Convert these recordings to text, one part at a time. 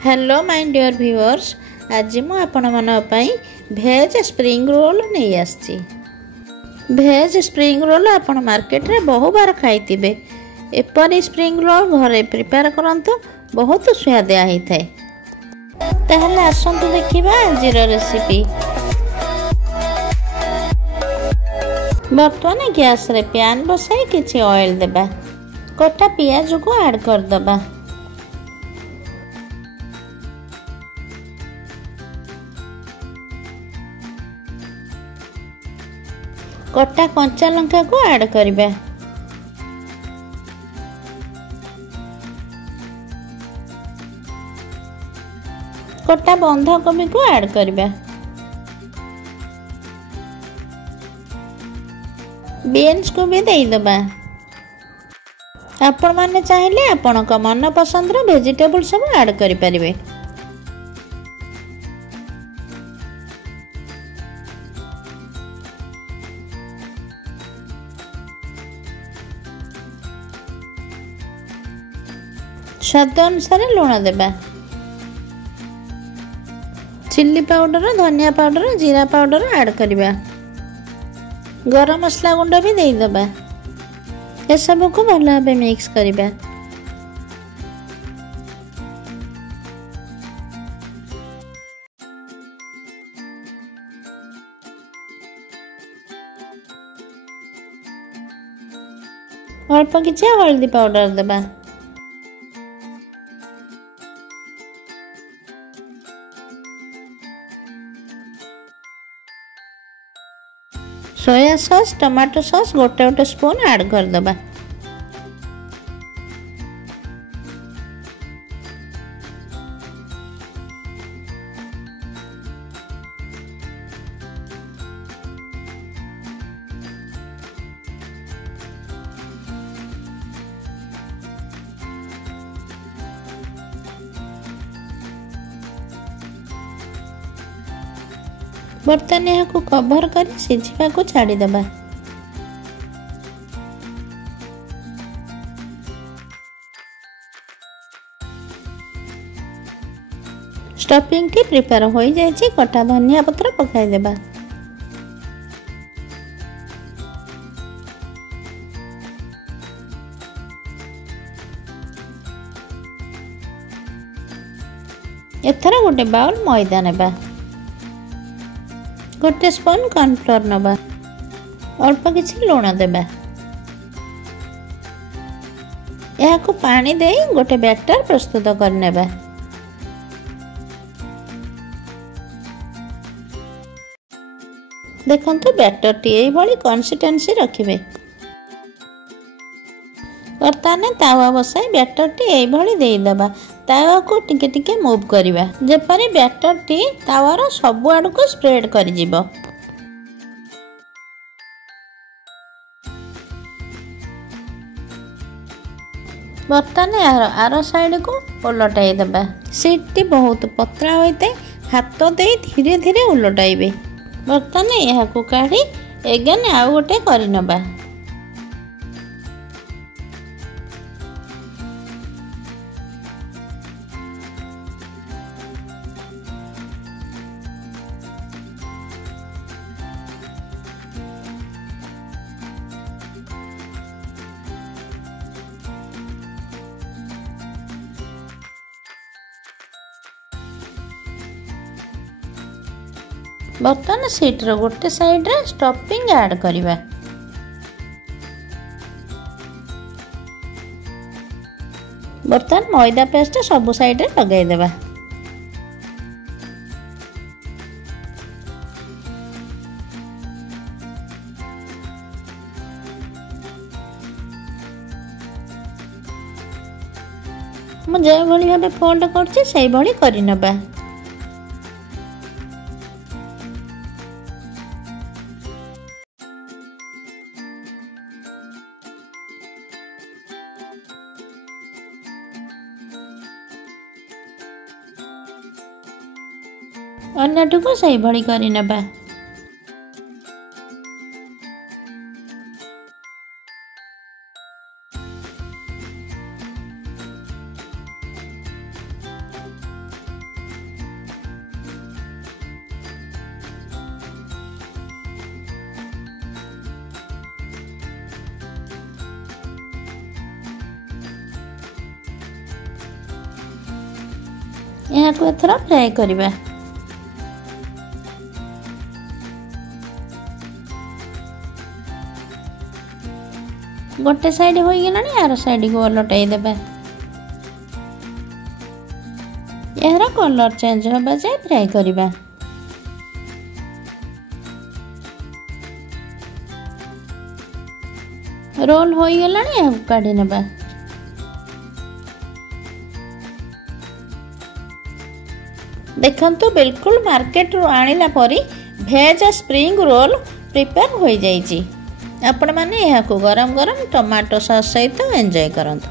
Hello my dear viewers. आज मु आपण मन पई भेज स्प्रिंग रोल नहीं आछि। भेज स्प्रिंग रोल आपण मार्केट रे बहु बार खाइतिबे। एपरी स्प्रिंग रोल घरे प्रिपेयर करंतु, बहुत स्वादिया ही थाए। ताहले आसंतु देखिबा आजिर रेसिपी। बर्तमान गैस रे पैन बसाई किछि ऑयल देबा। कटा पियाज को ऐड कर दबा। कटा कंचा लंका को ऐड करिबा। कटा बंधा कोबी को ऐड करिबा। बीन्स को भी देई दबा। आपण माने चाहिले आपण को मन पसंद रो वेजिटेबल सब ऐड करि परिबे। स्वाद अनुसार लुण देबा। चिल्ली पाउडर, धनिया पाउडर, जीरा पाउडर ऐड करिबा। गरम मसला गुंड भी देई दबा। ए सब को भला भाबे मिक्स करिबा। अल्प किछि हल्दी पाउडर देबा। सोया सॉस, टमाटो सॉस गोटे गोटे स्पून ऐड कर दबा। बर्तन यहाँ को कवर कर सिझा को छाड़ी दबा। स्टफिंग टी प्रिपेयर हो जाए। कटा धनिया पत्र पकाई देबा। एथरा गोटे बाउल मैदा नेबा। गोटे स्पून कॉर्नफ्लोर नबा। अल्प किछि लुण देबा। यह को पानी दे गोटे बैटर प्रस्तुत करनेबा। देखंतु बैटर टी एई भली कंसिस्टेंसी रखिबे। बर्तमान तावा बसाई बैटर टी एई भली देई दबा। तावा को टिके टिके मूव करिबा, जेपरि बैटर टी तावार सब आड़ को स्प्रेड करि जिवो। बर्तमान आर साइड को उलटाई दबा। सीट टी बहुत पतला होइते हाथ दे धीरे धीरे उलटाइबे। बर्तमान यह को काढ़ी एगेन आउ गोटे करि नबा। बर्तमान सीट रो गोटे साइड रे स्टफिंग ऐड करिबा। बर्तमान मैदा पेस्ट सब साइड रे लगाई देबा। मु जे भली भाबे फोल्ड करछि सेही भली करि नबा। अन्यटुकु सही भली करि नबा। ଏହାକୁ ଏଥର ଫ୍ରାଏ କରିବା। गोटे साइड हो गलानी यार साइड को ओलटाई देबा। यार कलर चेंज होबा जाय फ्राई करबा। रोल हो गलानी या काढी नेबा। देखंतु बिल्कुल मार्केट रो आनिला परी भेज स्प्रिंग रोल प्रिपेयर हो जाइछि। आपण माने यहाको गरम गरम टमाटो सॉस सहित एंजॉय करंतु।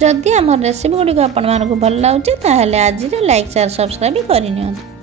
जदि आम रेसिपी गुड़ी आपण मानक भल लाଗୁଛି ताहले आज लाइक शेयर सब्सक्राइब करनियंतु।